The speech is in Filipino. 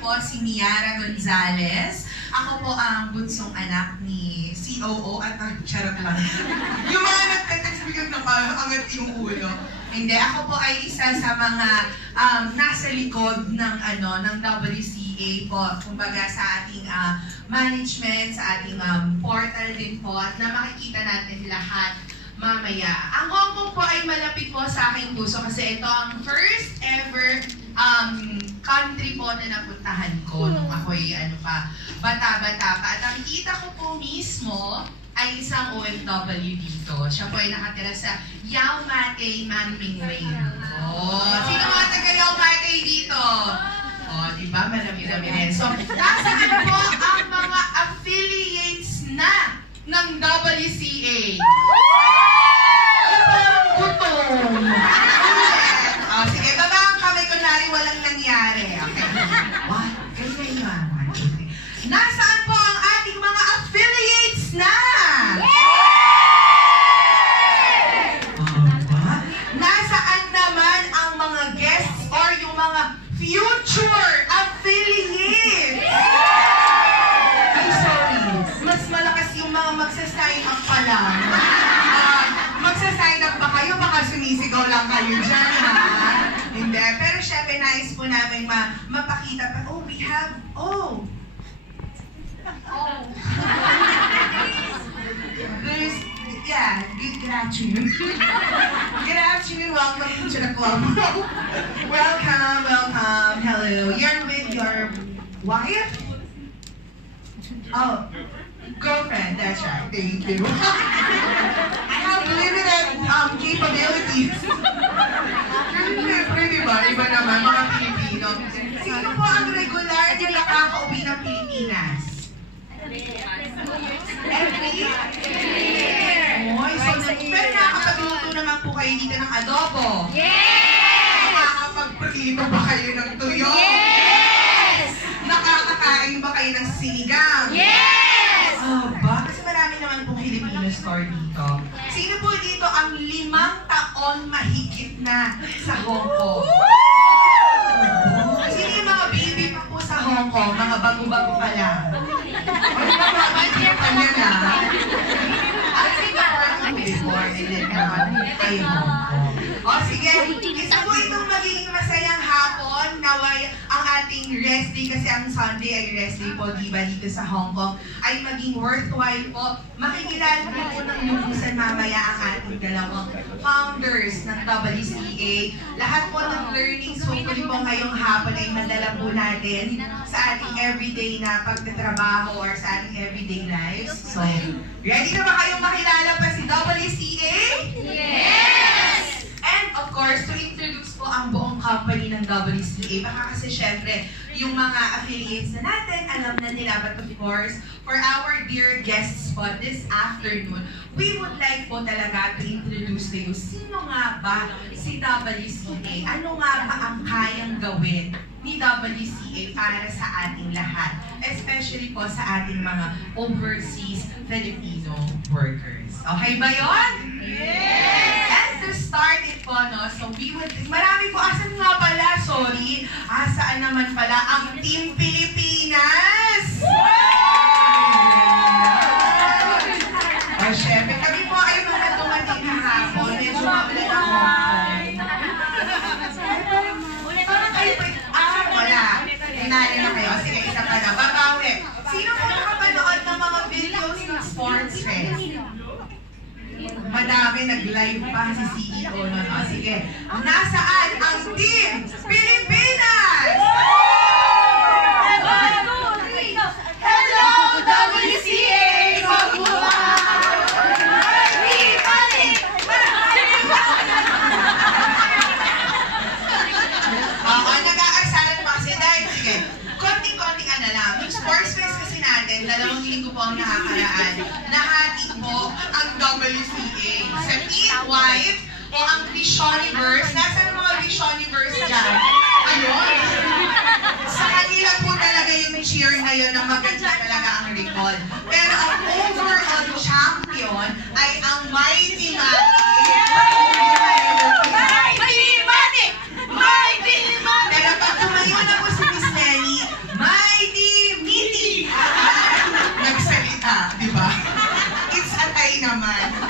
po si Miara Gonzalez. Ako po ang bunsong anak ni COO at charot lang. Yung mga nagte-text bigyan na parang angat yung ulo. Hindi, ako po ay isa sa mga nasa likod ng ng WCA po. Kumbaga sa ating management, sa ating portal din po at na makikita natin lahat mamaya. Ang Hong Kong po ay malapit po sa aking puso kasi ito ang first ever country po na napuntahan ko nung ako'y bata-bata pa. At nakikita ko po mismo ay isang OFW dito. Siya po ay nakatira sa Yau Ma Tei, Manmingwei. Sino mga taga Yau Ma Tei dito? Diba? Marami-rami rin. So, nasaan po ang mga affiliates na ng WCA? Ay, parang gutom. Sige, baba ang kamay kunwari walang nangyari. Okay. What? Ganyan yun. Nasaan po ang ating mga affiliates na? Nasaan naman ang mga guests or yung mga future affiliates? Ay, sorry. Mas malakas yung mga magsasign up pa lang. Magsasign up ba kayo? Baka sumisigaw lang kayo dyan, ha? Hindi. Pero syempre, nais po namin mapakita pa. Oh, we have, there's, yeah, good afternoon. Good afternoon, welcome to the club. Welcome. Hello. You're with your wife? Oh, girlfriend, that's right. Thank you. I have limited capabilities. Siyempre, diba? Iba naman, mga Pilipino. Sino po ang regular na nakakauwi ng Pilipinas? Every year. Pero nakakapagluto naman po kayo dito ng adobo. Yes! Nakakapagprito ba kayo ng tuyo? Yes! Nakakakain ba kayo ng sinigang? Yes! Kasi marami naman pong Filipino store dito. Sino po dito ang 5 taon mahigit na sa Hong Kong? Sino yung mga baby pa po sa Hong Kong? Mga bago-bago pa lang. O yung mga baby pa niya na. At sino po before and then ay Hong Kong. O sige, isa po itong magiging masayang hapon. Naway ang ating rest day kasi ang Sunday ay rest day po, diba, dito sa Hong Kong ay maging worthwhile po. Makikilala po ng lubusan mamaya ang ating dalawang founders ng WCA. Lahat po ng learnings hopefully po ngayong hapon ay madala po natin sa ating everyday na pagtatrabaho or sa ating everyday lives. So, ready na ba kayong makilala pa si WCA? Yes! And of course, to introduce po ang buong company ng WCA. Baka kasi syempre, yung mga affiliates na natin, alam na nila. But of course, for our dear guests po this afternoon, we would like po talaga to introduce to you, sino nga ba si WCA? Ano nga ba ang kayang gawin ni WCA para sa ating lahat? Especially po sa ating mga overseas Filipino workers. Okay ba yun? Yes! And to start it po, no, so we would, marami po, asan nga pala, sorry, saan naman pala ang Team Pilipinas? O, syempre, kami po ay mga dumating kahapon, medyo mawala na Hong Kong. Wala. Hinali na kayo. Sige, isa pa na. Babawi. Sino po nakapanood ng mga videos ng Sports Fest? Madami nag-live pa si CEO nun. O, sige. Nasaan ang Team Pilipinas? Hello, WCA! Nag-aasalan pa kasi dahil, sige, konting-konting lang. Yung Sports Fest kasi natin, 2 linggo po ang nakakaraan. Nahati po ang WCA sa Team Wife o ang Visioniverse. Nasaan ang mga Visioniverse dyan? Ayun. Sa kanila po talaga yung cheer na yun na maganda talaga ang recall. Pero ang overall champion ay ang Mighty Matic. Pero pag tumayo na po si Miss Nelly, yan.